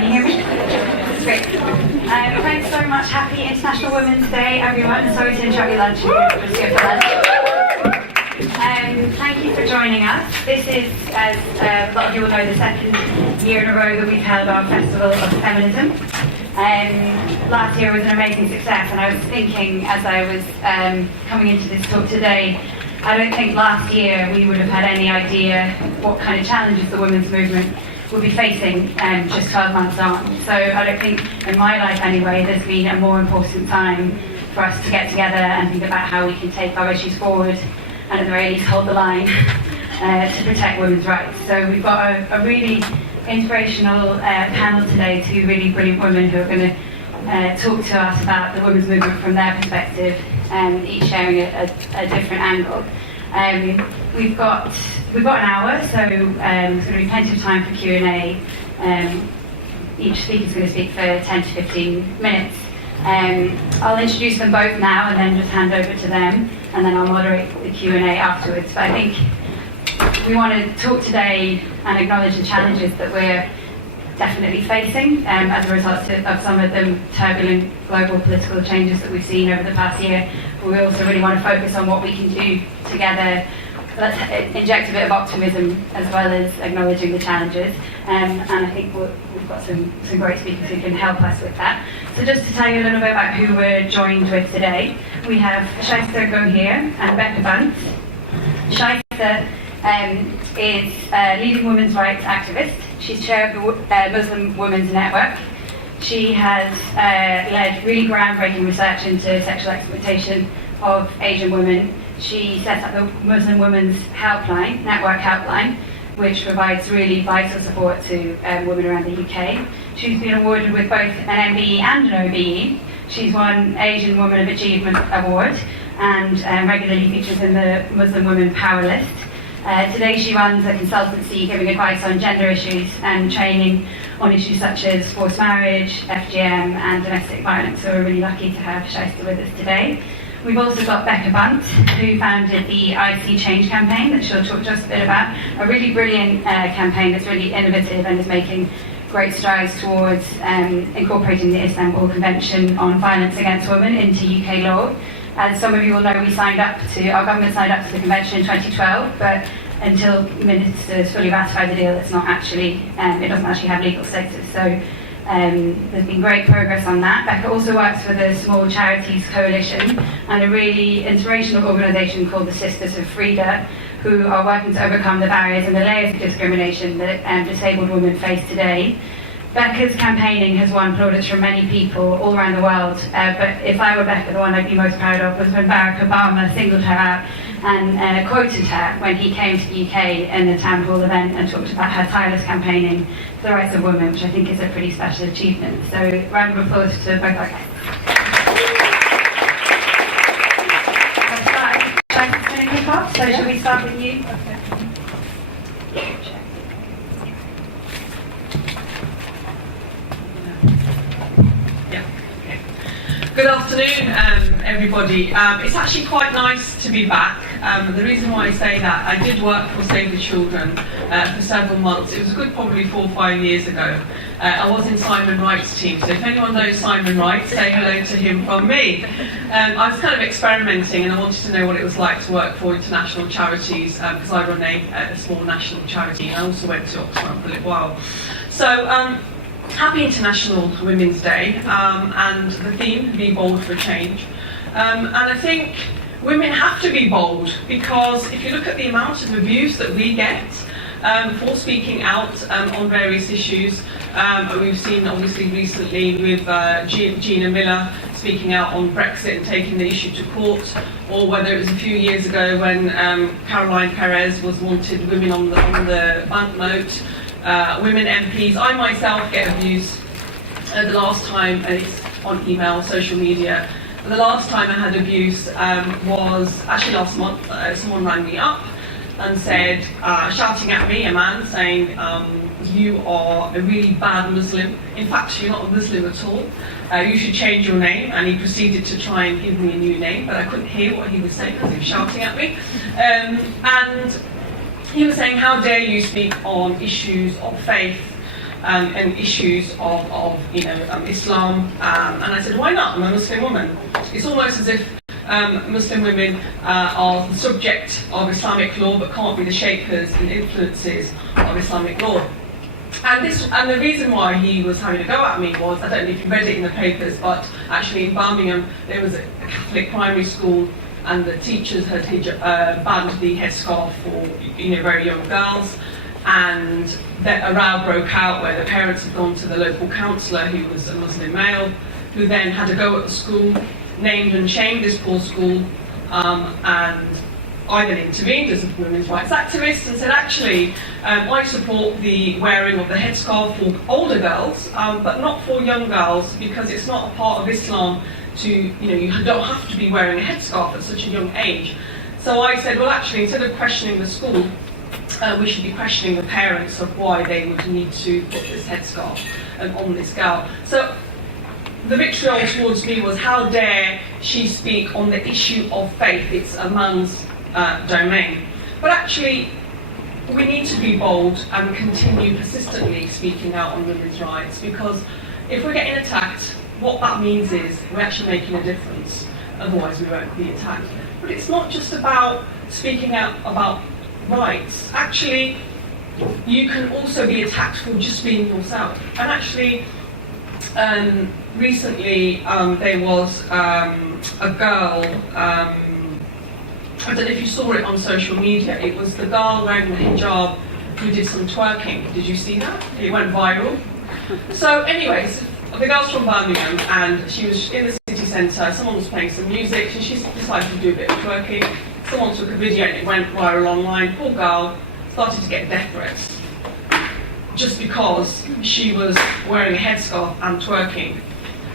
Can you hear me? Great. Thanks so much. Happy International Women's Day, everyone. Sorry to interrupt your lunch. We'll just go for lunch. Thank you for joining us. This is, as a lot of you will know, the second year in a row that we've held our Festival of Feminism. Last year was an amazing success, and I was thinking as I was coming into this talk today, I don't think last year we would have had any idea what kind of challenges the women's movement will be facing just 12 months on. So I don't think, in my life anyway, there's been a more important time for us to get together and think about how we can take our issues forward and at the very least hold the line to protect women's rights. So we've got a really inspirational panel today, two really brilliant women who are going to talk to us about the women's movement from their perspective, each sharing a different angle. We've got an hour, so there's going to be plenty of time for Q&A. Each speaker is going to speak for 10 to 15 minutes. I'll introduce them both now and then just hand over to them, and then I'll moderate the Q&A afterwards. But I think we want to talk today and acknowledge the challenges that we're definitely facing as a result of some of the turbulent global political changes that we've seen over the past year. But we also really want to focus on what we can do together. Let's inject a bit of optimism as well as acknowledging the challenges. And I think we've got some great speakers who can help us with that. So just to tell you a little bit about who we're joined with today, we have Shaista Gohir and Becca Bunce. Shaista is a leading women's rights activist. She's chair of the Muslim Women's Network. She has led really groundbreaking research into sexual exploitation of Asian women. She set up the Muslim Women's Network Helpline, which provides really vital support to women around the UK. She's been awarded with both an MBE and an OBE. She's won Asian Woman of Achievement Award and regularly features in the Muslim Women Power List. Today she runs a consultancy giving advice on gender issues and training on issues such as forced marriage, FGM and domestic violence. So we're really lucky to have Shaista with us today. We've also got Becca Bunce, who founded the IC Change campaign that she'll talk just a bit about. A really brilliant campaign that's really innovative and is making great strides towards incorporating the Istanbul Convention on Violence Against Women into UK law. As some of you will know, our government signed up to the convention in 2012, but until ministers fully ratify the deal, it doesn't actually have legal status. So there's been great progress on that. Becca also works for the Small Charities Coalition and a really inspirational organisation called the Sisters of Frida, who are working to overcome the barriers and the layers of discrimination that disabled women face today. Becca's campaigning has won plaudits from many people all around the world, but if I were Becca, the one I'd be most proud of was when Barack Obama singled her out and quoted her when he came to the UK in a town hall event and talked about her tireless campaigning for the rights of women, which I think is a pretty special achievement. So round of applause to both our guests. Let's start. Shaista's going to kick off, so shall we start with you? Okay. Good afternoon, everybody. It's actually quite nice to be back. The reason why I say that, I did work for Save the Children for several months. It was a good probably 4 or 5 years ago. I was in Simon Wright's team, so if anyone knows Simon Wright, say hello to him from me. I was kind of experimenting and I wanted to know what it was like to work for international charities because I run a small national charity and I also went to Oxfam for a little while. So, happy International Women's Day, and the theme, Be Bold for Change. And I think women have to be bold because if you look at the amount of abuse that we get for speaking out on various issues, we've seen obviously recently with Gina Miller speaking out on Brexit and taking the issue to court, or whether it was a few years ago when Caroline Perez was wanted women on the banknote. Women MPs. I myself get abused. The last time, and it's on email, social media, the last time I had abuse was actually last month. Someone rang me up and said, shouting at me, a man, saying, you are a really bad Muslim. In fact, you're not a Muslim at all. You should change your name. And he proceeded to try and give me a new name, but I couldn't hear what he was saying because he was shouting at me. And he was saying, how dare you speak on issues of faith and issues of Islam. And I said, why not? I'm a Muslim woman. It's almost as if Muslim women are the subject of Islamic law but can't be the shapers and influences of Islamic law. And the reason why he was having a go at me was, I don't know if you read it in the papers, but actually in Birmingham there was a Catholic primary school and the teachers had banned the headscarf for very young girls, and a row broke out where the parents had gone to the local counsellor, who was a Muslim male, who then had a go at the school, named and shamed this poor school, and I then intervened as a women's rights activist and said, actually, I support the wearing of the headscarf for older girls, but not for young girls, because it's not a part of Islam you don't have to be wearing a headscarf at such a young age. So I said, well, actually, instead of questioning the school, we should be questioning the parents of why they would need to put this headscarf on this girl. So the vitriol towards me was, how dare she speak on the issue of faith? It's a man's domain. But actually, we need to be bold and continue persistently speaking out on women's rights, because if we're getting attacked, what that means is we're actually making a difference. Otherwise, we won't be attacked. But it's not just about speaking out about rights. Actually, you can also be attacked for just being yourself. And actually, recently there was a girl, I don't know if you saw it on social media, it was the girl wearing the hijab who did some twerking. Did you see that? It went viral. So anyways, the girl's from Birmingham and she was in the city centre, someone was playing some music and she decided to do a bit of twerking. Someone took a video and it went viral online. Poor girl started to get death threats just because she was wearing a headscarf and twerking.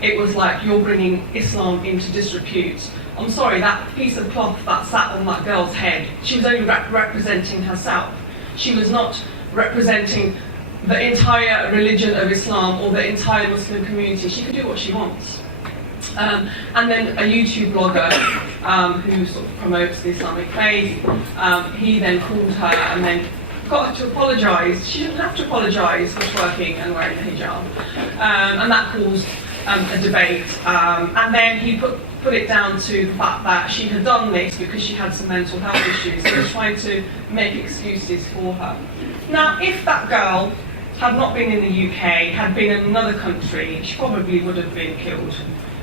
It was like, you're bringing Islam into disrepute. I'm sorry, that piece of cloth that sat on that girl's head, she was only representing herself. She was not representing the entire religion of Islam or the entire Muslim community. She can do what she wants. And then a YouTube blogger who sort of promotes the Islamic faith, he then called her and then got her to apologise. She didn't have to apologise for twerking and wearing a hijab. And that caused a debate. And then he put it down to the fact that she had done this because she had some mental health issues. So he was trying to make excuses for her. Now, if that girl had not been in the UK, had been in another country, she probably would have been killed.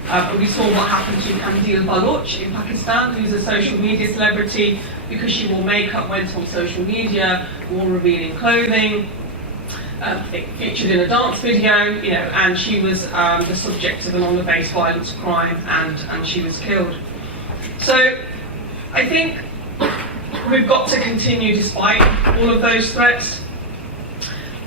But we saw what happened to Kandil Baloch in Pakistan, who's a social media celebrity because she wore makeup, went on social media, wore revealing clothing, it featured in a dance video, and she was the subject of an honour-based violence crime, and she was killed. So I think we've got to continue despite all of those threats.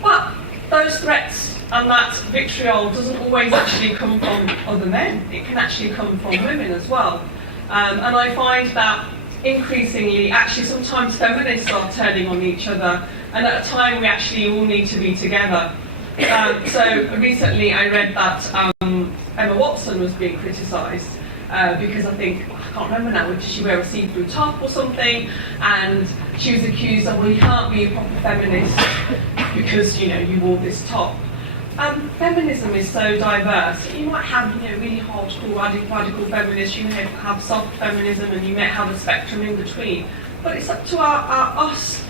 But those threats and that vitriol doesn't always actually come from other men. It can actually come from women as well. And I find that increasingly, actually sometimes feminists are turning on each other, and at a time we actually all need to be together. So recently I read that Emma Watson was being criticised because I can't remember now, did she wear a see-through top or something? And she was accused of, well, you can't be a proper feminist because, you wore this top. Feminism is so diverse. You might have, really hardcore radical feminists, you may have soft feminism, and you may have a spectrum in between. But it's up to us,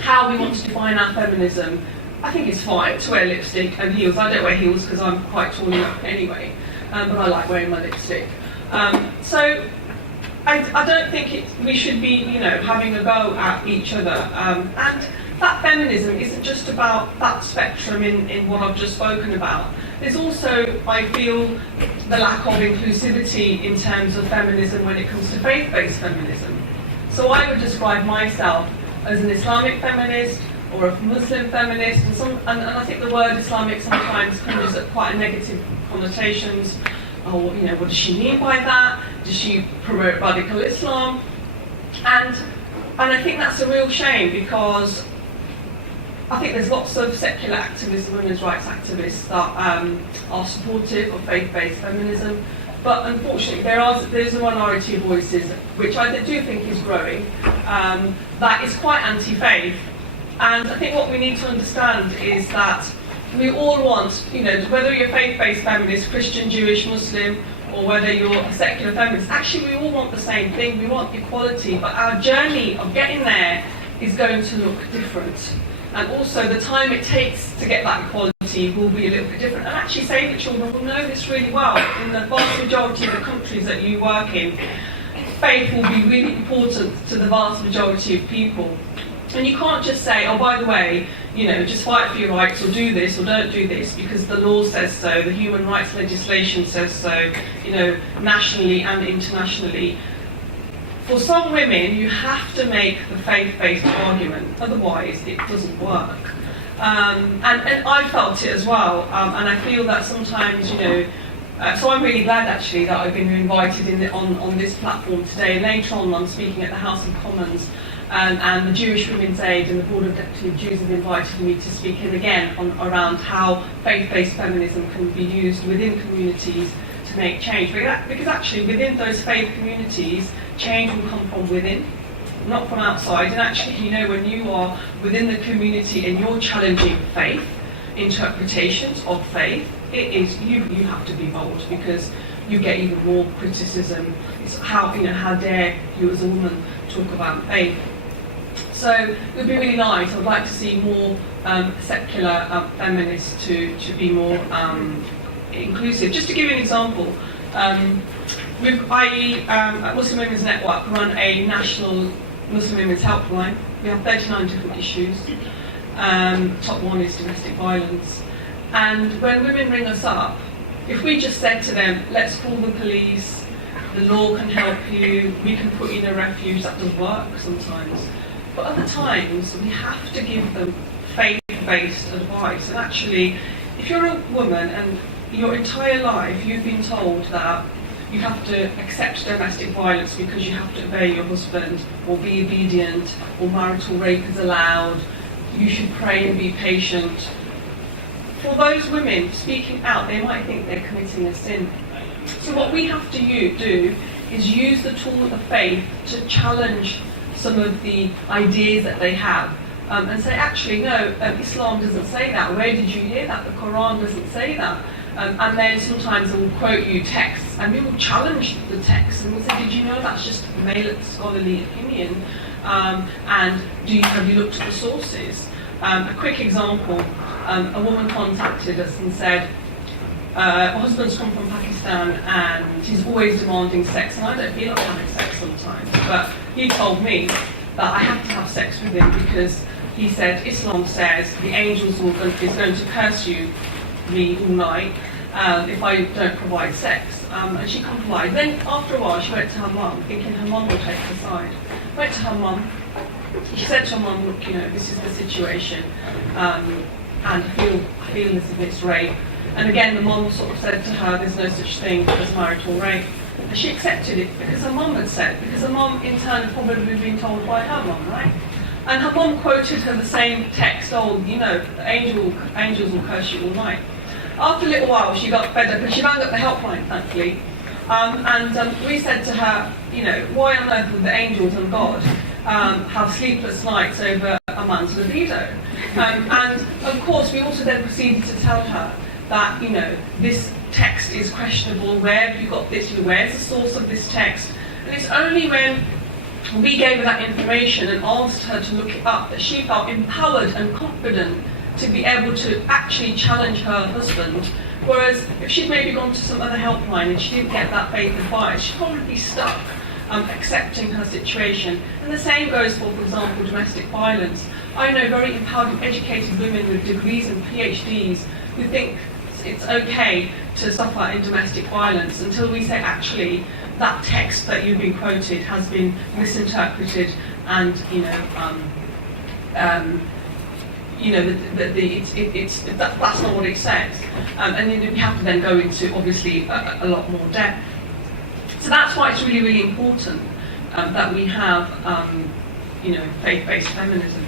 how we want to define our feminism. I think it's fine to wear lipstick and heels. I don't wear heels because I'm quite tall enough anyway, but I like wearing my lipstick. So I don't think we should be, having a go at each other. And that feminism isn't just about that spectrum in what I've just spoken about. There's also, I feel, the lack of inclusivity in terms of feminism when it comes to faith-based feminism. So I would describe myself as an Islamic feminist or a Muslim feminist, and I think the word Islamic sometimes comes at quite a negative connotations. Oh, what does she mean by that? Does she promote radical Islam? And I think that's a real shame, because I think there's lots of secular activists and women's rights activists that are supportive of faith-based feminism, but unfortunately there's a minority of voices, which I do think is growing, that is quite anti-faith, And I think what we need to understand is that we all want, whether you're faith-based feminist, Christian, Jewish, Muslim, or whether you're a secular feminist, actually we all want the same thing. We want equality, but our journey of getting there is going to look different. And also the time it takes to get that equality will be a little bit different. And actually Save the Children will know this really well. In the vast majority of the countries that you work in, faith will be really important to the vast majority of people. And you can't just say, oh, by the way, just fight for your rights, or do this, or don't do this, because the law says so, the human rights legislation says so, nationally and internationally. For some women, you have to make the faith-based argument, otherwise it doesn't work. And I felt it as well, and I feel that sometimes, so I'm really glad actually that I've been invited on this platform today. Later on, I'm speaking at the House of Commons, and the Jewish Women's Aid and the Board of Deputy Jews have invited me to speak in again around how faith-based feminism can be used within communities to make change. Because actually within those faith communities, change will come from within, not from outside. And actually, when you are within the community and you're challenging faith, interpretations of faith, it is you have to be bold, because you get even more criticism. It's how dare you as a woman talk about faith. So it would be really nice. I would like to see more secular feminists to be more inclusive. Just to give you an example, at Muslim Women's Network run a national Muslim Women's Helpline. We have 39 different issues. Top one is domestic violence. And when women ring us up, if we just said to them, let's call the police, the law can help you, we can put you in a refuge, that does work sometimes. But other times, we have to give them faith-based advice. And actually, if you're a woman and your entire life you've been told that you have to accept domestic violence because you have to obey your husband, or be obedient, or marital rape is allowed, you should pray and be patient. For those women speaking out, they might think they're committing a sin. So what we have to do is use the tool of faith to challenge some of the ideas that they have, and say, actually, no, Islam doesn't say that. Where did you hear that? The Quran doesn't say that. And then sometimes they will quote you texts, and we will challenge the text, and we'll say, did you know that's just a male scholarly opinion? And have you looked at the sources? A quick example, a woman contacted us and said, my husband's come from Pakistan and he's always demanding sex, and I don't feel like having sex sometimes, but he told me that I have to have sex with him because he said Islam says the angels is going to curse me all night if I don't provide sex. And she complied. Then after a while she went to her mum, thinking her mum would take her side. Went to her mum. She said to her mum, look, this is the situation, and I feel as if it's rape. And again, the mum sort of said to her, there's no such thing as marital rape. And she accepted it because her mum had said, because her mum in turn had probably been told by her mum, right? And her mum quoted her the same text, angels will curse you all night. After a little while, she got fed up and she rang up the helpline, thankfully. And we said to her, why on earth would the angels and God have sleepless nights over a man's libido? And of course, we also then proceeded to tell her that, this text is questionable. Where have you got this? Where's the source of this text? And it's only when we gave her that information and asked her to look it up that she felt empowered and confident to be able to actually challenge her husband. Whereas if she'd maybe gone to some other helpline and she didn't get that faith advice, she'd probably be stuck accepting her situation. And the same goes for example, domestic violence. I know very empowered, educated women with degrees and PhDs who think it's okay to suffer in domestic violence until we say, actually, that text that you've been quoted has been misinterpreted, and that's not what it says. And then we have to then go into obviously a lot more depth. So that's why it's really, really important that we have faith-based feminism.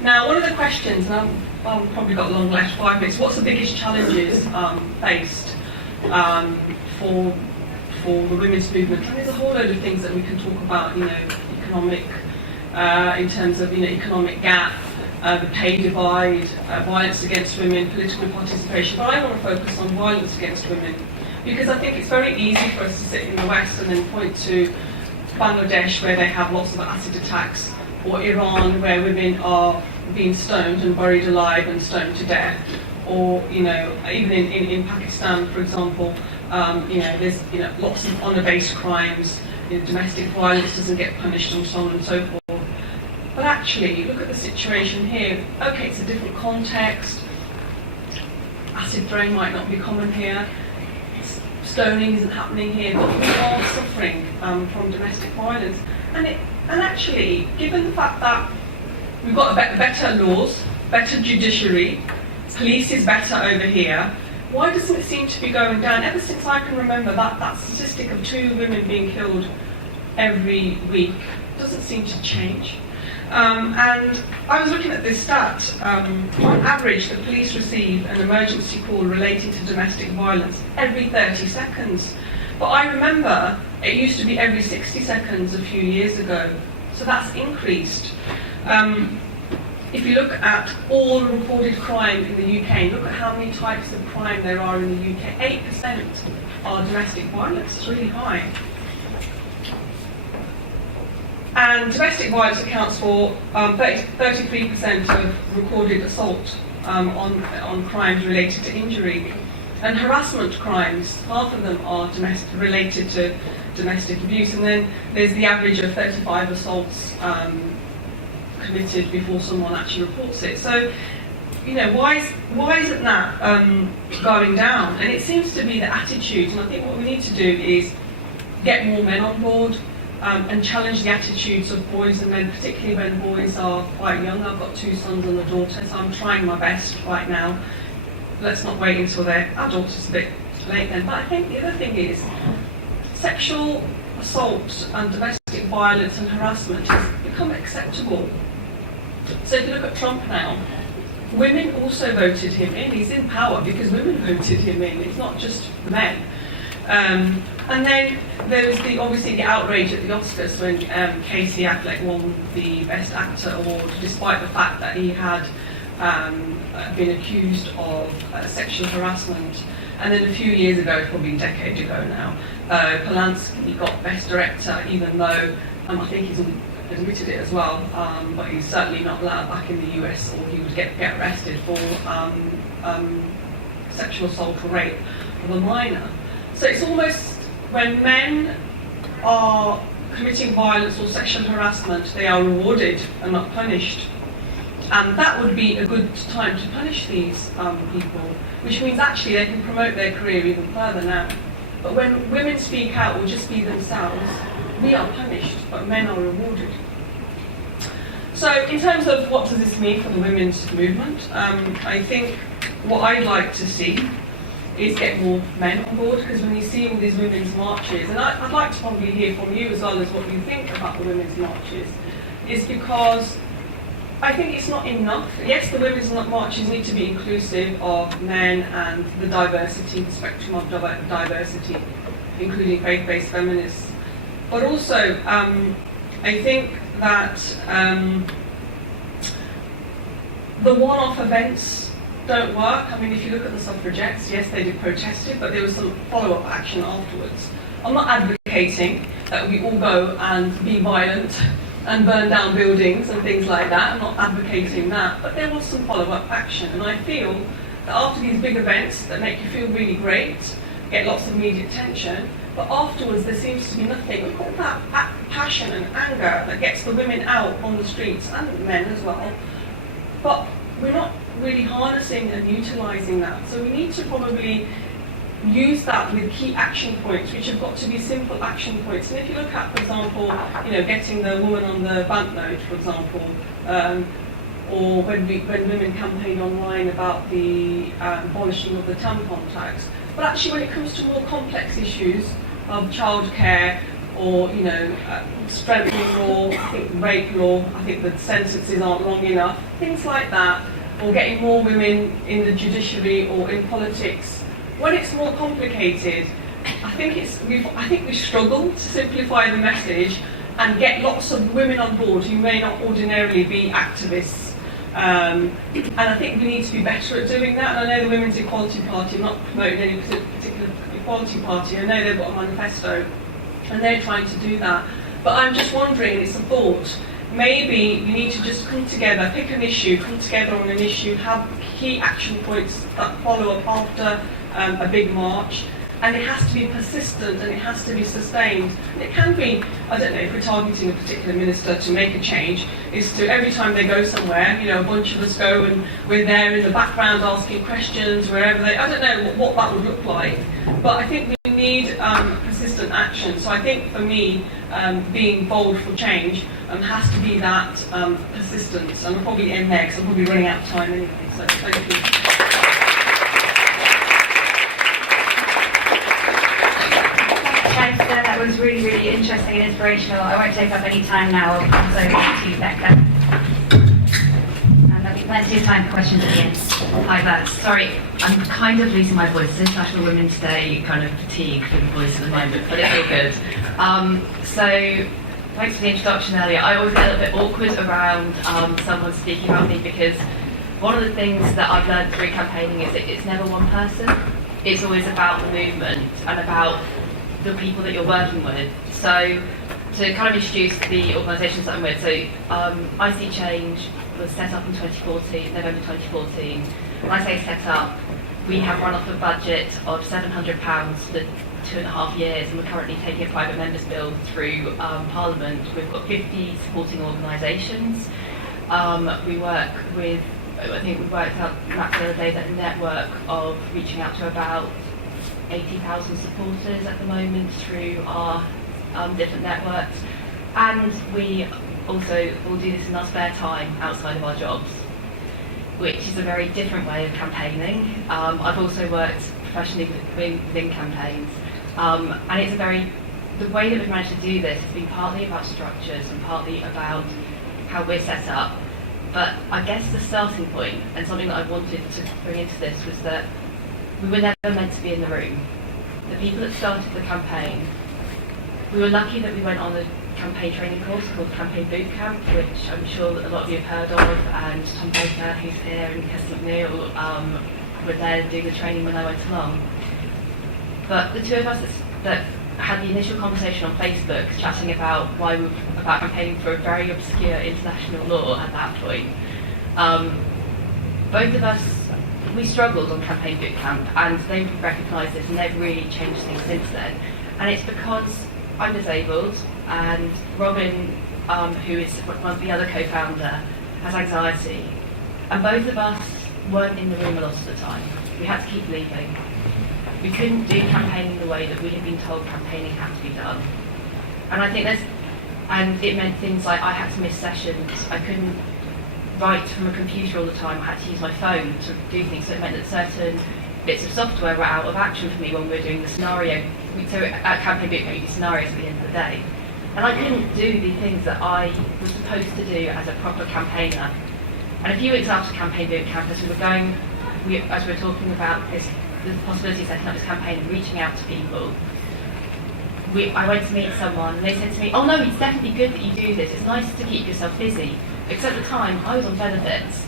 Now, one of the questions, and I've probably got long left, 5 minutes. What's the biggest challenges faced for the women's movement? And there's a whole load of things that we can talk about. Economic, in terms of economic gap, the pay divide, violence against women, political participation, but I want to focus on violence against women, because I think it's very easy for us to sit in the West and then point to Bangladesh, where they have lots of acid attacks, or Iran, where women are being stoned and buried alive and stoned to death, or even in Pakistan, for example, there's lots of honour-based crimes, domestic violence doesn't get punished, and so on and so forth. But actually, look at the situation here. Okay, it's a different context. Acid throwing might not be common here. Stoning isn't happening here, but we are suffering from domestic violence. And actually, given the fact that we've got better laws, better judiciary, police is better over here, why doesn't it seem to be going down? Ever since I can remember, that statistic of 2 women being killed every week doesn't seem to change. And I was looking at this stat. On average, the police receive an emergency call relating to domestic violence every 30 seconds. But I remember it used to be every 60 seconds a few years ago. So that's increased. If you look at all recorded crime in the UK, look at how many types of crime there are in the UK. 8% are domestic violence. It's really high. And domestic violence accounts for 33% of recorded assault on crimes related to injury. And harassment crimes, half of them are related to domestic abuse. And then there's the average of 35 assaults committed before someone actually reports it. So, why isn't that going down? And it seems to be the attitude. And I think what we need to do is get more men on board. And challenge the attitudes of boys and men, particularly when boys are quite young. I've got 2 sons and a daughter, so I'm trying my best right now. Let's not wait until they're adults, it's a bit late then. But I think the other thing is sexual assault and domestic violence and harassment has become acceptable. So if you look at Trump now, women also voted him in. He's in power because women voted him in, it's not just men. And then there was obviously the outrage at the Oscars when Casey Affleck won the Best Actor award, despite the fact that he had been accused of sexual harassment. And then a few years ago, probably a decade ago now, Polanski got Best Director, even though I think he's admitted it as well, but he's certainly not allowed back in the US, or he would get arrested for sexual assault or rape of a minor. So it's almost when men are committing violence or sexual harassment, they are rewarded and not punished. And that would be a good time to punish these people, which means actually they can promote their career even further now. But when women speak out or just be themselves, we are punished, but men are rewarded. So in terms of what does this mean for the women's movement, I think what I'd like to see is get more men on board, because when you see all these women's marches, and I'd like to probably hear from you as well as what you think about the women's marches, is because I think it's not enough. Yes, the women's marches need to be inclusive of men and the diversity, the spectrum of diversity, including faith-based feminists. But also, I think that the one-off events don't work. I mean, if you look at the suffragettes, yes, they did protest it, but there was some follow-up action afterwards. I'm not advocating that we all go and be violent and burn down buildings and things like that. I'm not advocating that, but there was some follow-up action. And I feel that after these big events that make you feel really great, get lots of media attention, but afterwards there seems to be nothing. We've got that passion and anger that gets the women out on the streets, and the men as well, but we're not really harnessing and utilising that. So we need to probably use that with key action points, which have got to be simple action points. And if you look at, for example, getting the woman on the banknote, for example, or when women campaigned online about the abolishing of the tampon tax. But actually, when it comes to more complex issues of childcare, or strengthening law, I think rape law, I think the sentences aren't long enough, things like that, or getting more women in the judiciary or in politics. When it's more complicated, I think we struggle to simplify the message and get lots of women on board who may not ordinarily be activists And I think we need to be better at doing that. And I know the Women's Equality Party, I'm not promoting any particular equality party, I know they've got a manifesto and they're trying to do that. But I'm just wondering, it's a thought, maybe we need to just come together, pick an issue, come together on an issue, have key action points that follow up after a big march. And it has to be persistent and it has to be sustained. And it can be, I don't know, if we're targeting a particular minister to make a change, is to every time they go somewhere, a bunch of us go and we're there in the background asking questions, wherever they, I don't know what that would look like. But I think we need persistent action. So I think for me, being bold for change has to be that persistence. And I'll probably end there because I'm probably running out of time anyway. So thank you. That was really, really interesting and inspirational. I won't take up any time now. I'll pass over to Becca. And there'll be plenty of time for questions at the end. Hi there. Sorry, I'm kind of losing my voice. It's International Women's Day, kind of fatigue for the voice at the moment, but it's all good. So, thanks for the introduction earlier. I always get a little bit awkward around someone speaking about me because one of the things that I've learned through campaigning is that it's never one person. It's always about the movement and about the people that you're working with. So to kind of introduce the organisations that I'm with, so IC Change was set up in 2014, November 2014. When I say set up, we have run off a budget of £700 for 2.5 years, and we're currently taking a private members bill through Parliament. We've got 50 supporting organisations. We work with, I think we worked out the other day that a network of reaching out to about 80,000 supporters at the moment through our different networks, and we also will do this in our spare time outside of our jobs, which is a very different way of campaigning. I've also worked professionally within campaigns, and it's the way that we've managed to do this has been partly about structures and partly about how we're set up. But I guess the starting point, and something that I wanted to bring into this, was that we were never meant to be in the room. The people that started the campaign, we were lucky that we went on a campaign training course called Campaign Boot Camp, which I'm sure that a lot of you have heard of, and Tom Baker, who's here, and Kirsten McNeil were there doing the training when I went along. But the two of us that had the initial conversation on Facebook, chatting about about campaigning for a very obscure international law at that point, both of us, we struggled on Campaign Boot Camp, and they've recognised this and they've really changed things since then. And it's because I'm disabled, and Robin, who is one of the other co-founder, has anxiety. And both of us weren't in the room a lot of the time. We had to keep leaving. We couldn't do campaigning the way that we had been told campaigning had to be done. And I think and it meant things like I had to miss sessions. I couldn't write from a computer all the time. I had to use my phone to do things. So it meant that certain bits of software were out of action for me when we were doing the scenario. So at Campaign Boot Camp, you do scenarios at the end of the day. And I couldn't do the things that I was supposed to do as a proper campaigner. And a few weeks after Campaign Boot Camp, as we were talking about the possibility of setting up this campaign and reaching out to people, I went to meet someone and they said to me, "Oh no, it's definitely good that you do this. It's nice to keep yourself busy." Because at the time, I was on benefits.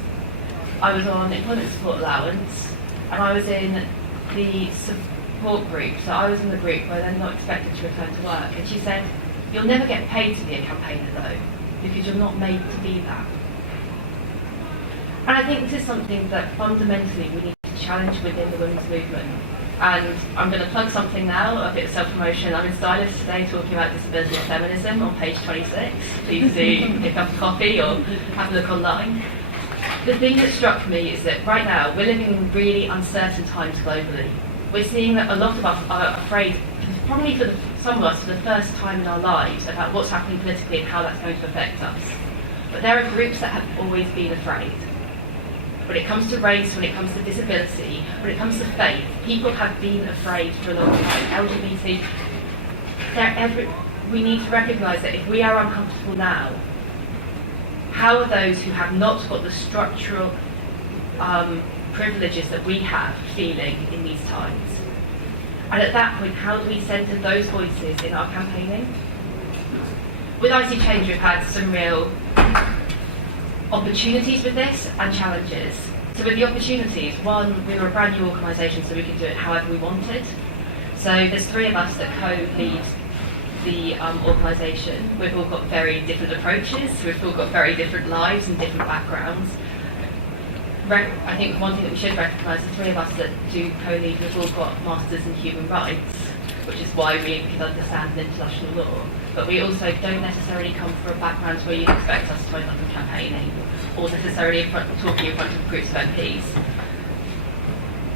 I was on employment support allowance, and I was in the support group. So I was in the group where they're not expected to return to work. And she said, "You'll never get paid to be a campaigner though, because you're not made to be that." And I think this is something that fundamentally we need to challenge within the women's movement. And I'm going to plug something now, a bit of self-promotion. I'm in Stylist today talking about disability and feminism on page 26. Please do pick up a copy or have a look online. The thing that struck me is that right now we're living in really uncertain times globally. We're seeing that a lot of us are afraid, probably for some of us for the first time in our lives, about what's happening politically and how that's going to affect us. But there are groups that have always been afraid. When it comes to race, when it comes to disability, when it comes to faith, people have been afraid for a long time. LGBT, we need to recognise that if we are uncomfortable now, how are those who have not got the structural privileges that we have feeling in these times? And at that point, how do we centre those voices in our campaigning? With IC Change, we've had some real opportunities with this and challenges. So with the opportunities, one, we were a brand new organisation, so we could do it however we wanted. So there's 3 of us that co-lead the organisation. We've all got very different approaches, we've all got very different lives and different backgrounds. I think one thing that we should recognise, the 3 of us that do co-lead, we've all got masters in human rights, which is why we can understand international law. But we also don't necessarily come from backgrounds where you expect us to end up in campaigning or necessarily talking in front of groups of MPs.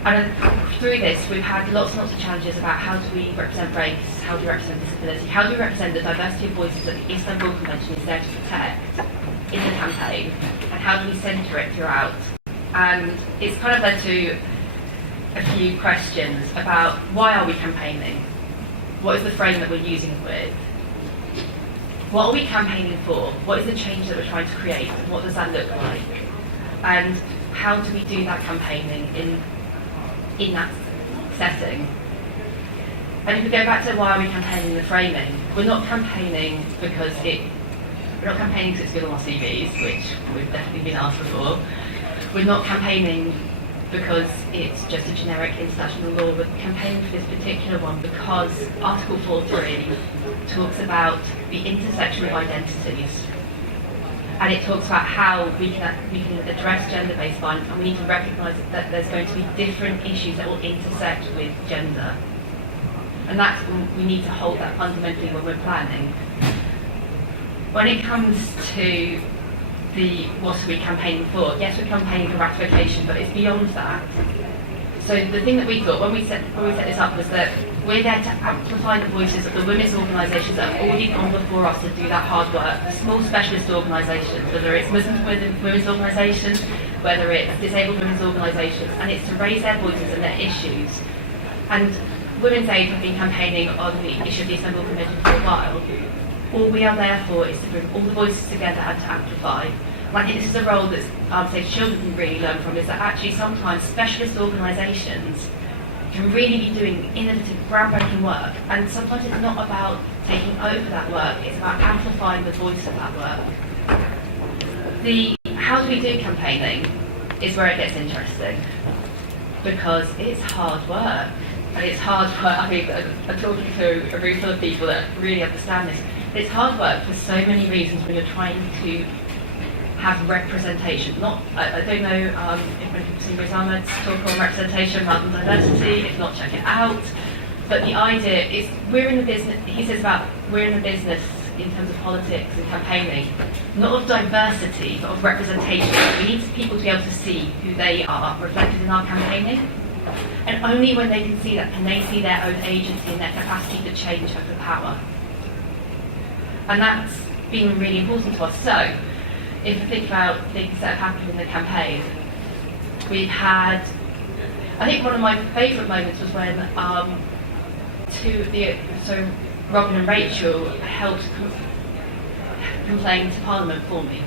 And through this, we've had lots and lots of challenges about how do we represent race, how do we represent disability, how do we represent the diversity of voices that the Istanbul Convention is there to protect in the campaign, and how do we centre it throughout. And it's kind of led to a few questions about why are we campaigning? What is the frame that we're using it with? What are we campaigning for? What is the change that we're trying to create? And what does that look like? And how do we do that campaigning in that setting? And if we go back to why are we campaigning, the framing, we're not campaigning because it's good on our CVs, which we've definitely been asked before. We're not campaigning because it's just a generic international law. We're campaigning for this particular one because Article 4.3 talks about the intersection of identities, and it talks about how we can address gender-based violence, and we need to recognise that there's going to be different issues that will intersect with gender, and that's we need to hold that fundamentally when we're planning. When it comes to what are we campaigning for? Yes, we're campaigning for ratification, but it's beyond that. So the thing that we thought when we set this up was that we're there to amplify the voices of the women's organisations that have already gone before us to do that hard work. Small specialist organisations, whether it's Muslim women's organisations, whether it's disabled women's organisations, and it's to raise their voices and their issues. And Women's Aid have been campaigning on the issue of the Istanbul Convention for a while. All we are there for is to bring all the voices together and to amplify. And I think this is a role that children can really learn from, is that actually sometimes specialist organisations can really be doing innovative, groundbreaking work, and sometimes it's not about taking over that work, it's about amplifying the voice of that work. The how do we do campaigning is where it gets interesting, because it's hard work. And it's hard work, I mean, I'm talking to a room full of people that really understand this. It's hard work for so many reasons when you're trying to have representation. I don't know if many people see Riz Ahmed's talk on representation rather than diversity. If not, check it out. But the idea is we're in the business, he says about we're in the business in terms of politics and campaigning, not of diversity, but of representation. We need people to be able to see who they are reflected in our campaigning. And only when they can see that can they see their own agency and their capacity to change have the power. And that's been really important to us. So, if we think about things that have happened in the campaign, we've had, I think one of my favourite moments was when Robin and Rachel helped complain to Parliament for me.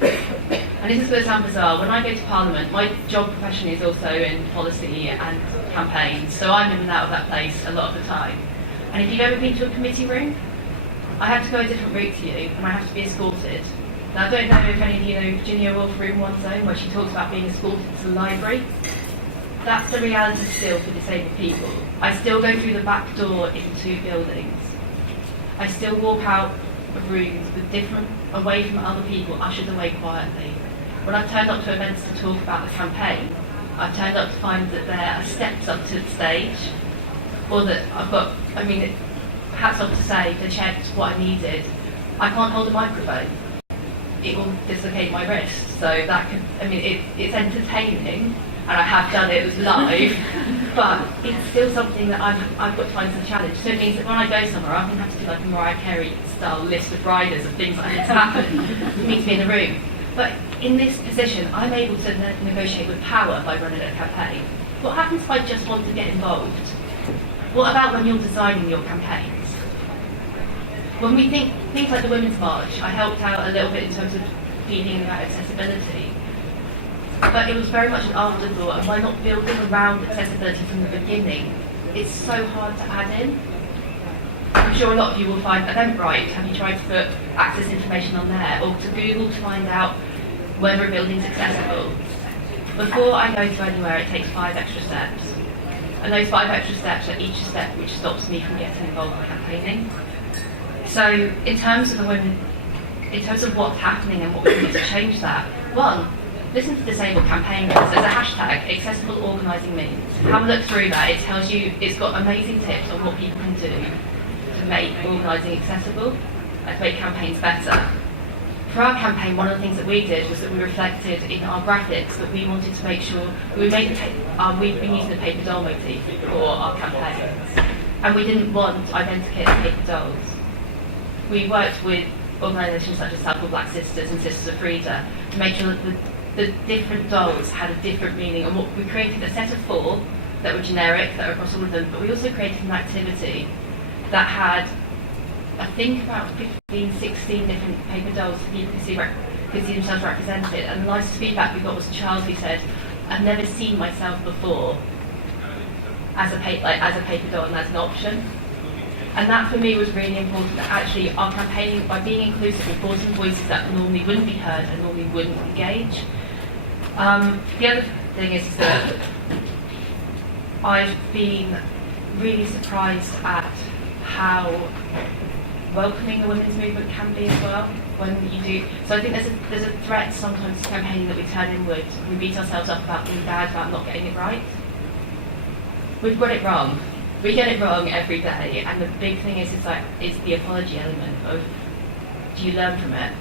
And this is going to sound bizarre. When I go to Parliament, my job professionally is also in policy and campaigns, so I'm in and out of that place a lot of the time. And if you've ever been to a committee room, I have to go a different route to you, and I have to be escorted. Now, I don't know if any of you know Virginia Woolf Room 1 Zone, where she talks about being escorted to the library. That's the reality still for disabled people. I still go through the back door into buildings. I still walk out of rooms away from other people, ushered away quietly. When I've turned up to events to talk about the campaign, I've turned up to find that there are steps up to the stage, or that hats off to say, they checked what I needed. I can't hold a microphone. It will dislocate my wrist. So that it's entertaining, and I have done it, it was live, but it's still something that I've got to find some challenge. So it means that when I go somewhere, I often have to do like a Mariah Carey style list of riders of things that I need to happen for me to be in the room. But in this position, I'm able to negotiate with power by running a campaign. What happens if I just want to get involved? What about when you're designing your campaigns? When we think things like the Women's March, I helped out a little bit in terms of feeling about accessibility. But it was very much an afterthought, and by not building around accessibility from the beginning, it's so hard to add in. I'm sure a lot of you will find Eventbrite. Have you tried to put access information on there, or to Google to find out whether a building's accessible. Before I go to anywhere, it takes 5 extra steps. And those 5 extra steps are each step which stops me from getting involved in campaigning. So in terms of the women, in terms of what's happening and what we can do to change that, one, listen to disabled campaigners. There's a hashtag, accessible organising means. Have a look through that. It tells you, it's got amazing tips on what people can do to make organising accessible and to make campaigns better. For our campaign, one of the things that we did was that we reflected in our graphics that we wanted to make sure we've been using the paper doll motif for our campaigns, and we didn't want identikit paper dolls. We worked with organisations such as Self Black Sisters and Sisters of Frida to make sure that the different dolls had a different meaning, and what we created a set of 4 that were generic, that were across all of them, but we also created an activity that had, I think, about 15, 16 different paper dolls that people could see themselves represented. And the nicest feedback we got was a child who said, "I've never seen myself before as a paper doll and as an option." And that for me was really important, that actually our campaigning, by being inclusive, we brought in voices that normally wouldn't be heard and normally wouldn't engage. The other thing is that I've been really surprised at how welcoming the women's movement can be as well when you do. So I think there's a threat sometimes to campaigning that we turn inward. We beat ourselves up about being bad, about not getting it right. We've got it wrong. We get it wrong every day, and the big thing is the apology element of, do you learn from it?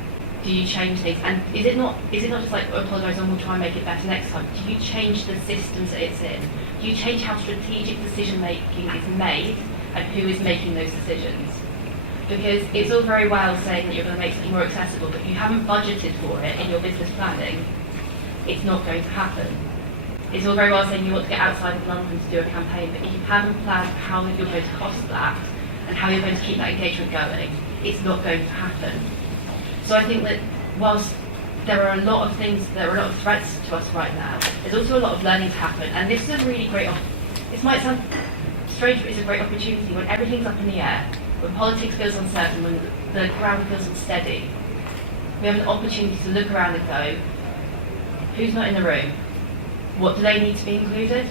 Do you change things? And is it not just like apologise and we'll try and make it better next time? Do you change the systems that it's in? Do you change how strategic decision making is made and who is making those decisions? Because it's all very well saying that you're going to make something more accessible, but if you haven't budgeted for it in your business planning, it's not going to happen. It's all very well saying you want to get outside of London to do a campaign, but if you haven't planned how you're going to cost that and how you're going to keep that engagement going, it's not going to happen. So I think that whilst there are a lot of threats to us right now, there's also a lot of learning to happen. And this is a really great, this might sound strange, but it's a great opportunity when everything's up in the air, when politics feels uncertain, when the ground feels unsteady. We have an opportunity to look around and go, who's not in the room? What do they need to be included?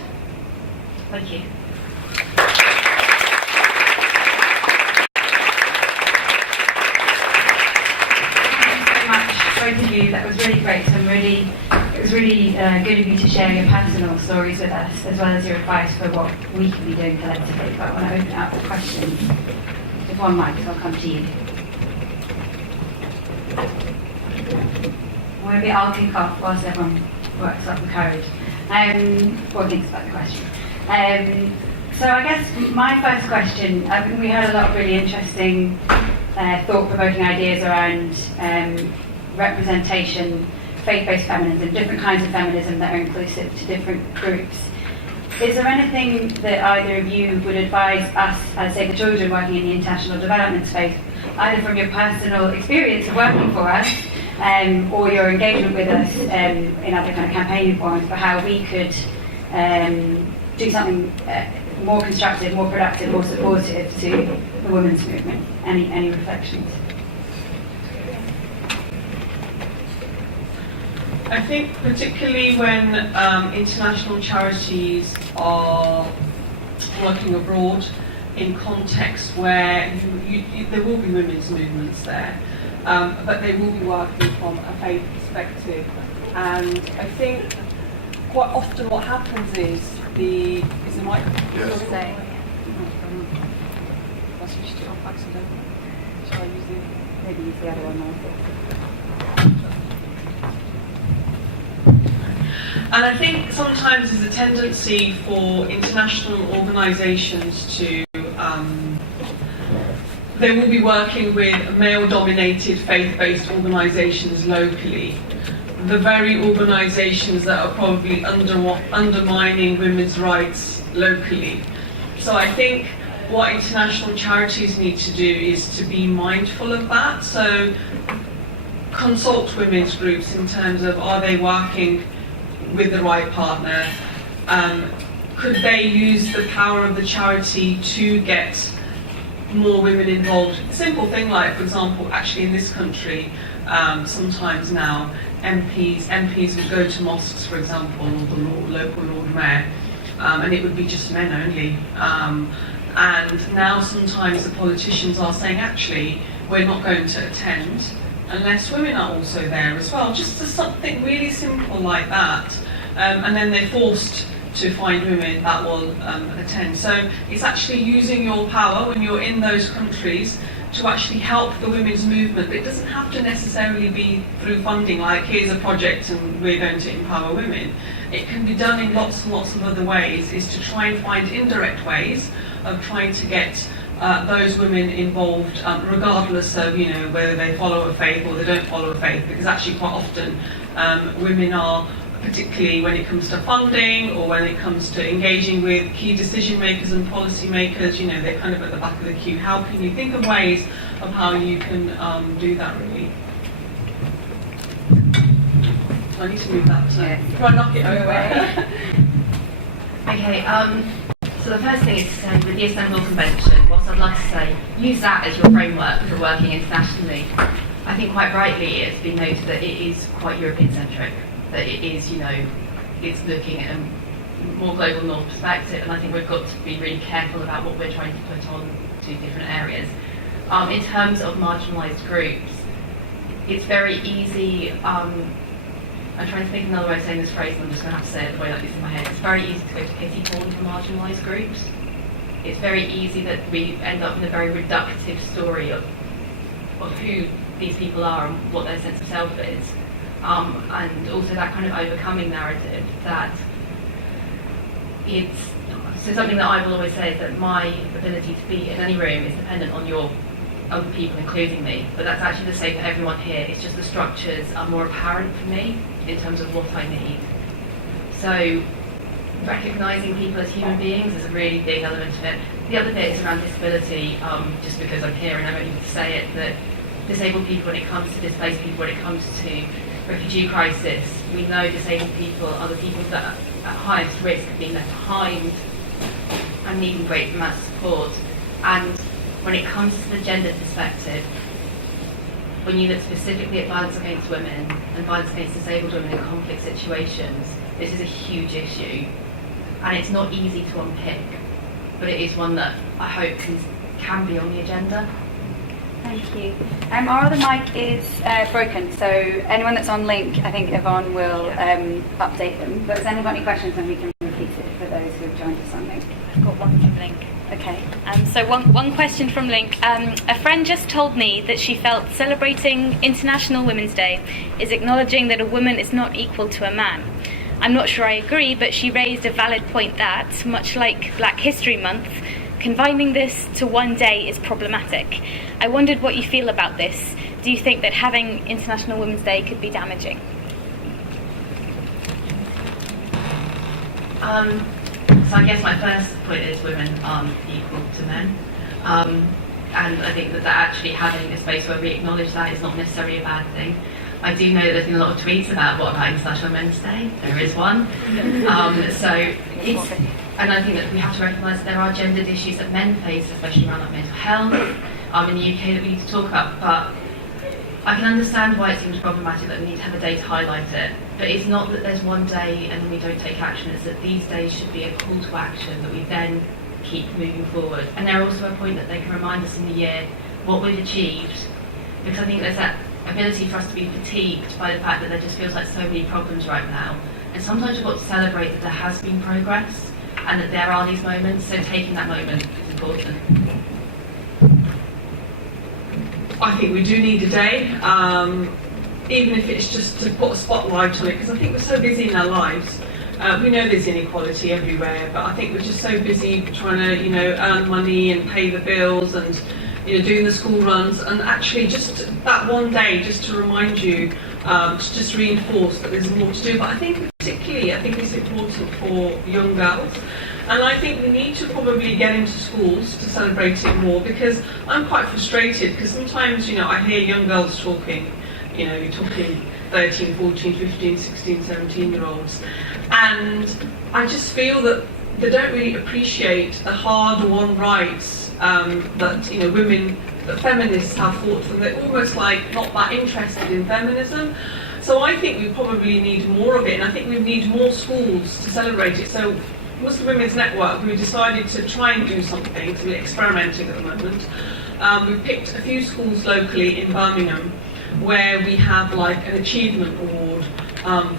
Thank you. Both of you, that was really great. It was really good of you to share your personal stories with us, as well as your advice for what we can be doing collectively. But I want to open it up for questions. With one mic, so I'll come to you. Or maybe I'll kick off whilst everyone works up the courage. Or thinks about the question. So I guess my first question, we heard a lot of really interesting, thought-provoking ideas around representation, faith-based feminism, different kinds of feminism that are inclusive to different groups. Is there anything that either of you would advise us, as say the children working in the international development space, either from your personal experience of working for us, or your engagement with us in other kind of campaigning forums, for how we could do something more constructive, more productive, more supportive to the women's movement? Any reflections? I think particularly when international charities are working abroad in contexts where there will be women's movements there, but they will be working from a faith perspective. And I think quite often what happens is the mic. Yes. I switched it off accidentally. Shall I use Maybe use the other one also. And I think sometimes there's a tendency for international organisations to, they will be working with male-dominated faith-based organisations locally, the very organisations that are probably undermining women's rights locally. So I think what international charities need to do is to be mindful of that. So consult women's groups in terms of, are they working with the right partner? Could they use the power of the charity to get more women involved? Simple thing like, for example, actually in this country, sometimes now MPs would go to mosques, for example, or the local Lord Mayor, and it would be just men only. And now sometimes the politicians are saying, actually, we're not going to attend unless women are also there as well. Just something really simple like that. And then they're forced to find women that will attend. So it's actually using your power when you're in those countries to actually help the women's movement. It doesn't have to necessarily be through funding, like here's a project and we're going to empower women. It can be done in lots and lots of other ways, is to try and find indirect ways of trying to get those women involved, regardless of whether they follow a faith or they don't follow a faith, because actually quite often women are, particularly when it comes to funding or when it comes to engaging with key decision makers and policy makers, they're kind of at the back of the queue. How can you think of ways of how you can do that, really? So I need to move that to try and knock it away. Okay, so the first thing is to say, with the Istanbul Convention, what I'd like to say, use that as your framework for working internationally. I think quite rightly it's been noted that it is quite European-centric, that it is, it's looking at a more global north perspective, and I think we've got to be really careful about what we're trying to put on to different areas. In terms of marginalised groups, it's very easy, I'm trying to think of another way of saying this phrase, and I'm just going to have to say it the way like this in my head. It's very easy to go to pity porn for marginalised groups. It's very easy that we end up in a very reductive story of who these people are and what their sense of self is. And also that kind of overcoming narrative that it's, so something that I will always say is that my ability to be in any room is dependent on your other people, including me, but that's actually the same for everyone here. It's just the structures are more apparent for me in terms of what I need. So recognising people as human beings is a really big element of it. The other bit is around disability, just because I'm here and I don't need to say it, that disabled people, when it comes to displaced people, when it comes to refugee crisis, we know disabled people are the people that are at highest risk of being left behind and needing great amounts of support. And when it comes to the gender perspective, when you look specifically at violence against women and violence against disabled women in conflict situations, this is a huge issue. And it's not easy to unpick, but it is one that I hope can be on the agenda. Thank you. Our other mic is broken, so anyone that's on link, I think Yvonne will update them. But has anyone got any questions, then we can repeat it for those who have joined us on link. I've got one from link. Okay. So one question from link. A friend just told me that she felt celebrating International Women's Day is acknowledging that a woman is not equal to a man. I'm not sure I agree, but she raised a valid point that, much like Black History Month, confining this to one day is problematic. I wondered what you feel about this. Do you think that having International Women's Day could be damaging? So I guess my first point is women aren't equal to men. And I think that actually having a space where we acknowledge that is not necessarily a bad thing. I do know that there's been a lot of tweets about what about International Women's Day. There is one. And I think that we have to recognise that there are gendered issues that men face, especially around like mental health in the UK that we need to talk about. But I can understand why it seems problematic that we need to have a day to highlight it. But it's not that there's one day and then we don't take action. It's that these days should be a call to action that we then keep moving forward. And they're also a point that they can remind us in the year what we've achieved. Because I think there's that ability for us to be fatigued by the fact that there just feels like so many problems right now. And sometimes we've got to celebrate that there has been progress and that there are these moments, so taking that moment is important. I think we do need a day, even if it's just to put a spotlight on it, because I think we're so busy in our lives. We know there's inequality everywhere, but I think we're just so busy trying to, earn money and pay the bills and, doing the school runs, and actually just that one day just to remind you, to just reinforce that there's more to do. But I think particularly, it's important for young girls. And I think we need to probably get into schools to celebrate it more, because I'm quite frustrated, because sometimes, I hear young girls talking, you're talking 13, 14, 15, 16, 17-year-olds, and I just feel that they don't really appreciate the hard-won rights that, women that feminists have thought that they're almost like not that interested in feminism. So I think we probably need more of it, and I think we need more schools to celebrate it. So Muslim Women's Network, we decided to try and do something, so we're experimenting at the moment. We've picked a few schools locally in Birmingham where we have like an achievement award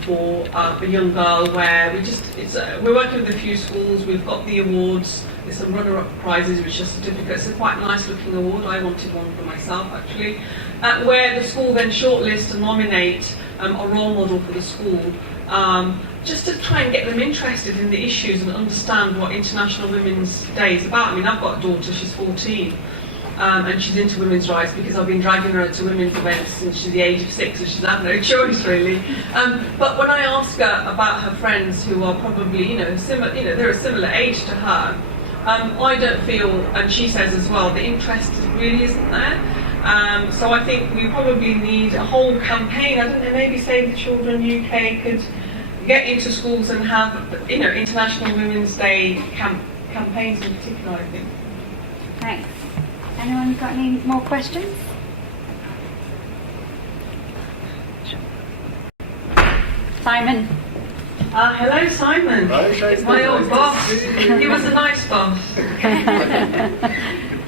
for a young girl, where we're working with a few schools. We've got the awards. There's some runner-up prizes, which are certificates. It's a quite nice-looking award. I wanted one for myself, actually. Where the school then shortlist and nominate a role model for the school, just to try and get them interested in the issues and understand what International Women's Day is about. I mean, I've got a daughter. She's 14. And she's into women's rights because I've been dragging her to women's events since she's the age of 6, so she's had no choice really. But when I ask her about her friends who are probably, similar, they're a similar age to her, I don't feel, and she says as well, the interest really isn't there. So I think we probably need a whole campaign. I don't know, maybe Save the Children UK could get into schools and have, International Women's Day campaigns in particular, I think. Thanks. Anyone got any more questions? Simon. Hello, Simon. Hello, Shaista. My old boss. He was a nice boss.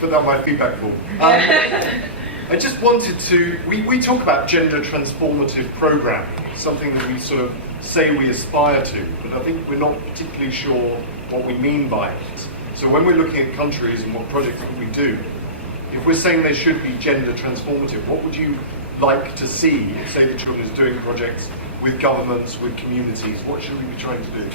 Put that on my feedback form. I just wanted to, we talk about gender transformative programming, something that we sort of say we aspire to, but I think we're not particularly sure what we mean by it. So when we're looking at countries and what projects that we do, if we're saying they should be gender transformative, what would you like to see if Save the Children is doing projects with governments, with communities? What should we be trying to do?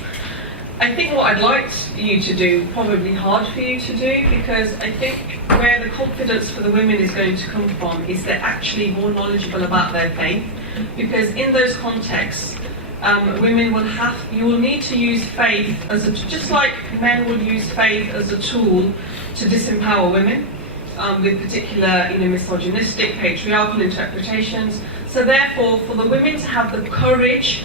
I think what I'd like you to do, probably hard for you to do, because I think where the confidence for the women is going to come from is they're actually more knowledgeable about their faith. Because in those contexts, women you will need to use faith just like men would use faith as a tool to disempower women. With particular, misogynistic, patriarchal interpretations. So therefore, for the women to have the courage,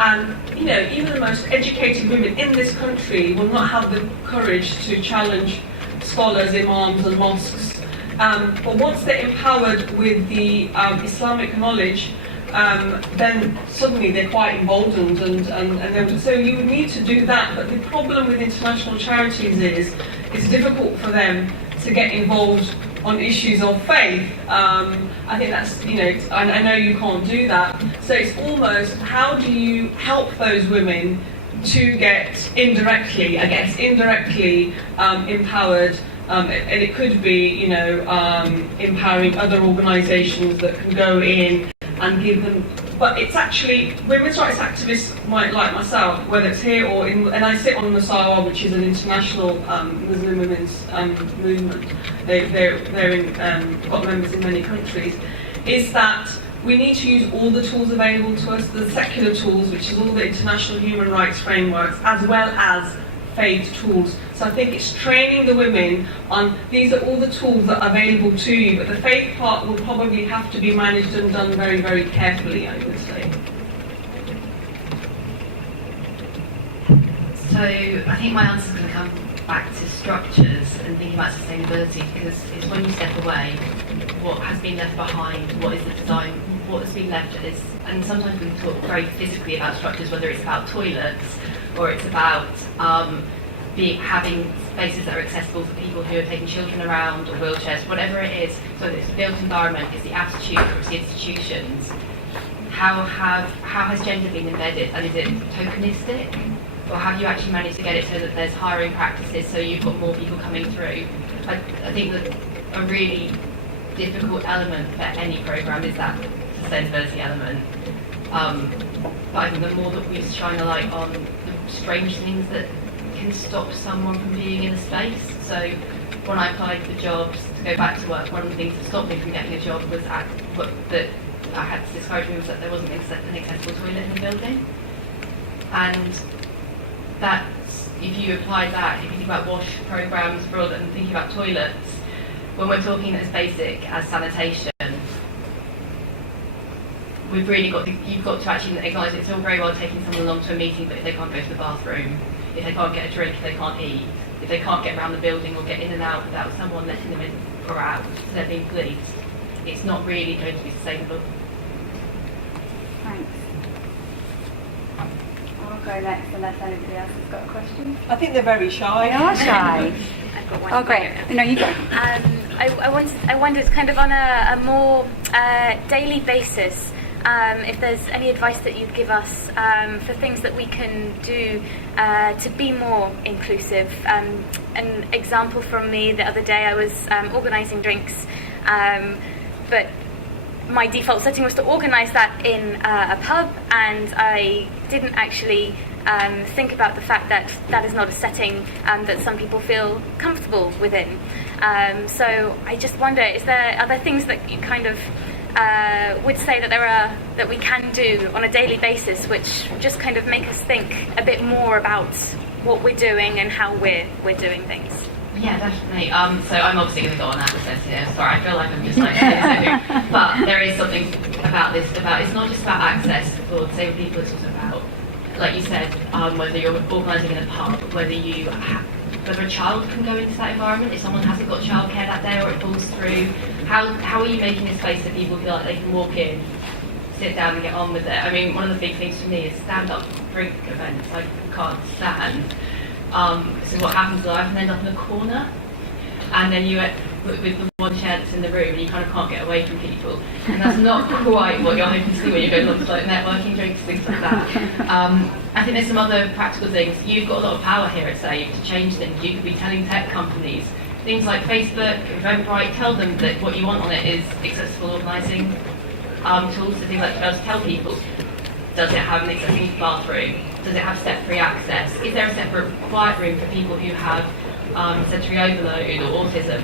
and even the most educated women in this country will not have the courage to challenge scholars, imams, and mosques. But once they're empowered with the Islamic knowledge, then suddenly they're quite emboldened, and so you would need to do that. But the problem with international charities is it's difficult for them to get involved on issues of faith. I think that's, I know you can't do that. So it's almost, how do you help those women to get indirectly empowered? And it could be, empowering other organisations that can go in and give them. But it's actually women's rights activists like myself, whether it's here or and I sit on Nasawa, which is an international Muslim women's movement. They're got members in many countries. Is that we need to use all the tools available to us, the secular tools, which is all the international human rights frameworks, as well as faith tools. So I think it's training the women on these are all the tools that are available to you, but the faith part will probably have to be managed and done very, very carefully, I would say. So I think my answer is going to come back to structures and thinking about sustainability, because it's when you step away, what has been left behind, what is the design, what has been left is, and sometimes we talk very physically about structures, whether it's about toilets or it's about having spaces that are accessible for people who are taking children around or wheelchairs, whatever it is. So it's the built environment, it's the attitude, or it's the institutions. How has gender been embedded, and is it tokenistic? Or have you actually managed to get it so that there's hiring practices, so you've got more people coming through? I think that a really difficult element for any programme is that sustainability element. But I think the more that we shine a light on the strange things that can stop someone from being in a space. So when I applied for jobs to go back to work, one of the things that stopped me from getting a job was that I had to discourage me was that there wasn't an accessible toilet in the building. And that's, if you apply that, if you think about WASH programmes abroad and thinking about toilets, when we're talking as basic as sanitation, we've really you've got to actually acknowledge it's all very well taking someone along to a meeting, but if they can't go to the bathroom, if they can't get a drink, if they can't eat, if they can't get around the building or get in and out without someone letting them in, are out, so they're being policed, it's not really going to be sustainable. Thanks. I'll go next unless anybody else has got a question. I think they're very shy. They are shy. I've got one. Oh, great. No, you go. I wondered, kind of on a more daily basis, if there's any advice that you'd give us for things that we can do to be more inclusive. An example from me the other day, I was organising drinks, but my default setting was to organise that in a pub, and I didn't actually think about the fact that that is not a setting that some people feel comfortable within. So I just wonder, are there things that you kind of would say that we can do on a daily basis, which just kind of make us think a bit more about what we're doing and how we're doing things? Yeah, definitely. So I'm obviously going to go on access here. Sorry, I feel like I'm just like but there is something about this. It's not just about access for disabled people. It's also about, like you said, whether you're organising in a pub, whether a child can go into that environment, if someone hasn't got childcare that day or it falls through, how are you making a space that people feel like they can walk in, sit down and get on with it? I mean, one of the big things for me is stand-up drink events. I can't stand. So what happens is I often end up in a corner, and then you with the one chair that's in the room, and you kind of can't get away from people. And that's not quite what you're hoping to do when you go to like networking drinks, things like that. I think there's some other practical things. You've got a lot of power here at SAVE to change things. You could be telling tech companies, things like Facebook, Eventbrite, tell them that what you want on it is accessible organising tools, so things like to be able to tell people, does it have an accessible bathroom? Does it have step-free access? Is there a separate quiet room for people who have sensory overload or autism?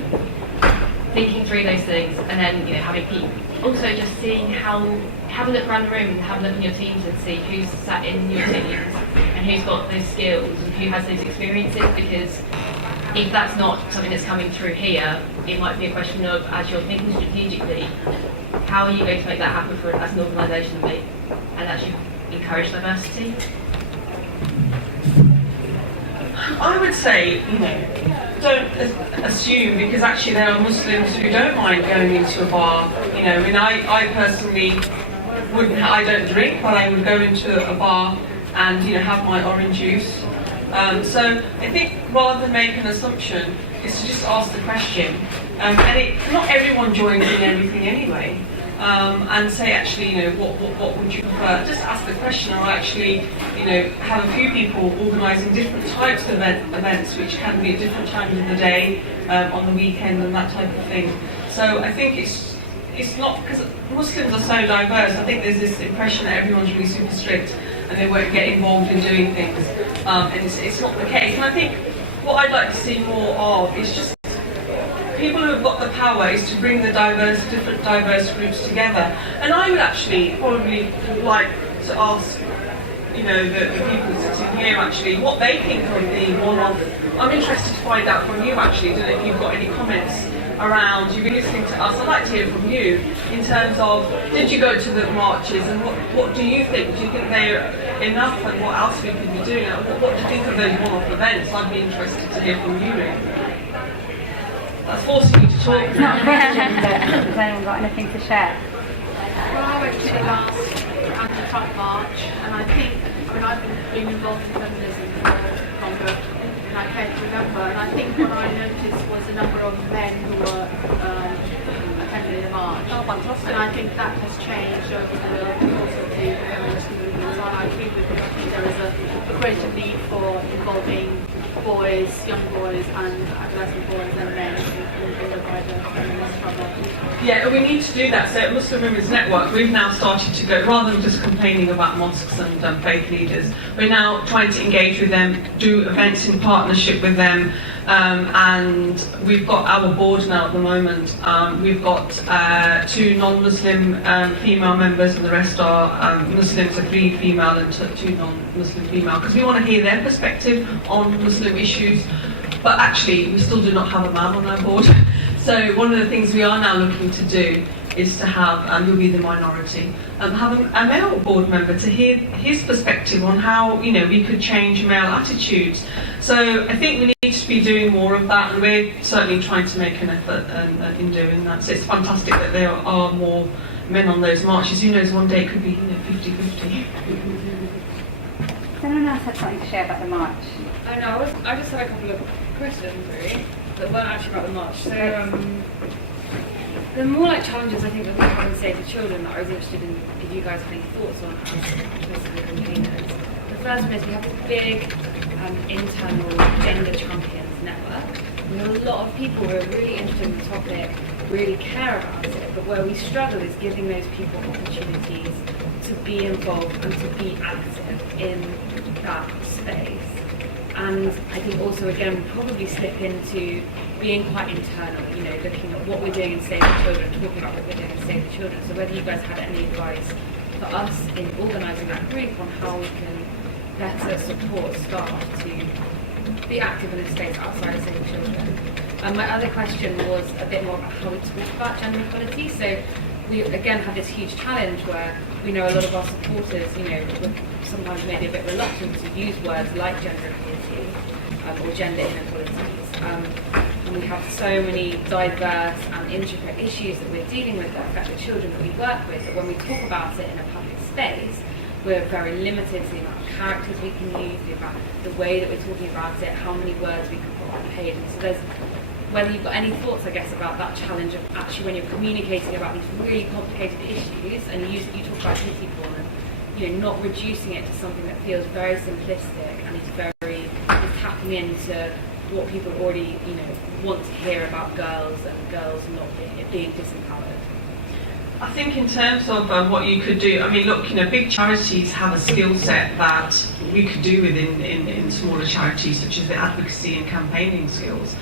Thinking through those things, and then having people also just seeing have a look around the room and have a look in your teams and see who's sat in your teams and who's got those skills and who has those experiences, because if that's not something that's coming through here, it might be a question of, as you're thinking strategically, how are you going to make that happen for as an organisation and actually encourage diversity? I would say, don't assume, because actually there are Muslims who don't mind going into a bar. I personally I don't drink, but I would go into a bar and have my orange juice. So I think rather than make an assumption, is to just ask the question. And not everyone joins in everything anyway. And say actually, what would you prefer? Just ask the question, or actually, have a few people organising different types of events, which can be at different times of the day, on the weekend, and that type of thing. So I think it's not because Muslims are so diverse. I think there's this impression that everyone's really super strict and they won't get involved in doing things, and it's not the case. And I think what I'd like to see more of is just people who have got the power is to bring the different diverse groups together. And I would actually probably like to ask, the people sitting here actually, what they think of the one-off. I'm interested to find out from you actually, don't know if you've got any comments around, you've been listening to us, I'd like to hear from you in terms of, did you go to the marches and what do you think? Do you think they're enough, and what else we could be doing? What do you think of those one-off events? I'd be interested to hear from you really. That's forcing you to talk. It's not a question, but has anyone got anything to share? Well, I went to the last anti-Trump march, and I think, I've been involved in feminism for longer than I care to remember, and I think what I noticed was a number of men who were attending the march. Oh, fantastic. And I think that has changed over the course of the feminist movement, and I agree with you. I think there is a greater need for involving boys, young boys, and adolescent boys and men in the wider feminist struggle. Yeah, we need to do that. So at Muslim Women's Network, we've now started to go, rather than just complaining about mosques and faith leaders, we're now trying to engage with them, do events in partnership with them, and we've got our board now at the moment. We've got 2 non-Muslim female members, and the rest are Muslims, so 3 female and 2 non-Muslim female, because we want to hear their perspective on Muslim issues. But actually, we still do not have a man on our board. So one of the things we are now looking to do is to have, you'll be the minority, have a male board member to hear his perspective on how, you know, we could change male attitudes. So I think we need to be doing more of that, and we're certainly trying to make an effort in doing that. So it's fantastic that there are more men on those marches. Who knows, one day it could be, you know, 50-50. Anyone else had something to share about the march? I know, I just had a couple of questions really, that weren't actually about the march. So, the more like challenges I think that we have in Save the Children that I was interested in if you guys have any thoughts on as the campaigners. The first one is we have a big internal gender champions network. We have a lot of people who are really interested in the topic, really care about it, but where we struggle is giving those people opportunities to be involved and to be active in that space. And I think also, again, we probably slip into being quite internal, you know, looking at what we're doing in Save the Children, talking about what we're doing in Save the Children. So whether you guys had any advice for us in organising that group on how we can better support staff to be active in a space outside of Save the Children. And my other question was a bit more about how we talk about gender equality. So we again have this huge challenge where we know a lot of our supporters, you know, were sometimes maybe a bit reluctant to use words like gender equality or gender inequalities. And we have so many diverse and intricate issues that we're dealing with that affect the children that we work with, that when we talk about it in a public space, we're very limited to the amount of characters we can use, the way that we're talking about it, how many words we can put on a page. And so there's, whether you've got any thoughts, I guess, about that challenge of actually when you're communicating about these really complicated issues, and you talk about pity porn, and you know, not reducing it to something that feels very simplistic and is tapping into what people already, you know, want to hear about girls and girls not being disempowered. I think in terms of what you could do, I mean, look, you know, big charities have a skill set that we could do within in smaller charities, such as the advocacy and campaigning skills.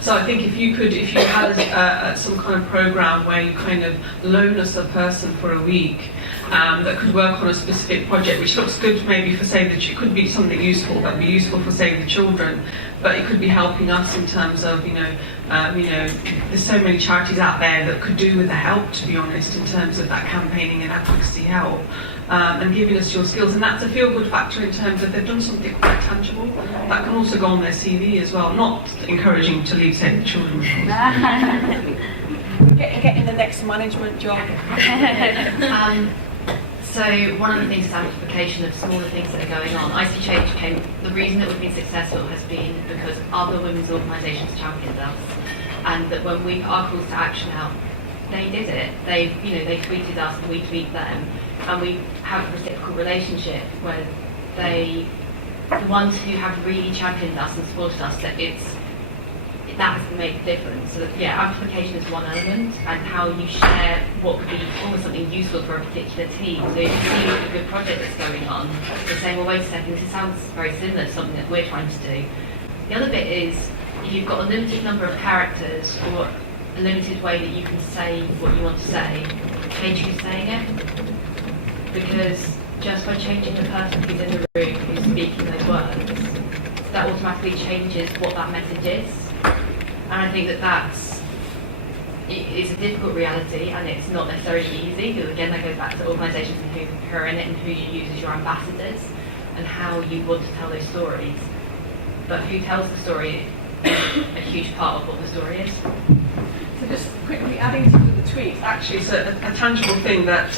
So I think if you had some kind of program where you kind of loan us a person for a week that could work on a specific project, which looks good maybe for Save the Children, could be something useful that would be useful for Save the Children, but it could be helping us in terms of, you know, there's so many charities out there that could do with the help, to be honest, in terms of that campaigning and advocacy help, and giving us your skills. And that's a feel-good factor in terms of they've done something quite tangible. That can also go on their CV as well, not encouraging to leave Save the Children. Getting the next management job. So one of the things is amplification of smaller things that are going on. IC Change the reason that we've been successful has been because other women's organisations championed us, and that when we put our calls to action out, they did it. They tweeted us and we tweet them, and we have a reciprocal relationship where the ones who have really championed us and supported us, that has made a difference. So that, yeah, amplification is one element, and how you share what could be almost something useful for a particular team. So if you see a good project that's going on, you're saying, well, wait a second, this sounds very similar to something that we're trying to do. The other bit is, if you've got a limited number of characters or a limited way that you can say what you want to say, change who's saying it. Because just by changing the person who's in the room who's speaking those words, that automatically changes what that message is. And I think it's a difficult reality, and it's not necessarily easy, because again that goes back to organisations and who are in it and who you use as your ambassadors and how you want to tell those stories. But who tells the story is a huge part of what the story is. So just quickly adding to the tweets, actually, so a tangible thing that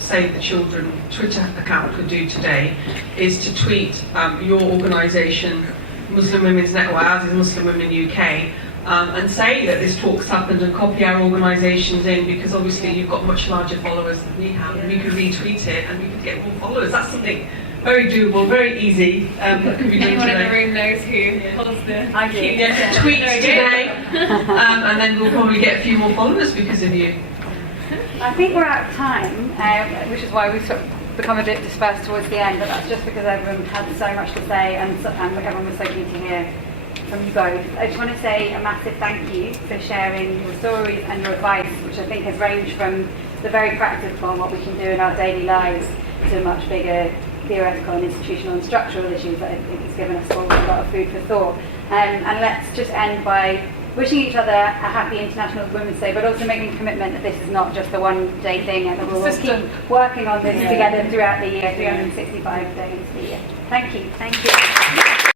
Save the Children Twitter account could do today is to tweet your organisation, Muslim Women's Network, as is Muslim Women UK, and say that this talk's happened and copy our organisations in, because obviously you've got much larger followers than we have, and we could retweet it and we could get more followers. That's something very doable, very easy, that could be done Anyone today. in the room knows who holds the... I do. Yes, tweet today, and then we'll probably get a few more followers because of you. I think we're out of time, which is why we've sort of become a bit dispersed towards the end, but that's just because everyone had so much to say, and everyone was so keen to hear from you both. I just want to say a massive thank you for sharing your stories and your advice, which I think has ranged from the very practical on what we can do in our daily lives to much bigger theoretical and institutional and structural issues that I think has given us all a lot of food for thought. And let's just end by wishing each other a happy International Women's Day, but also making a commitment that this is not just a one-day thing, and that we'll keep working on this together throughout the year, 365 days a year. Thank you. Thank you.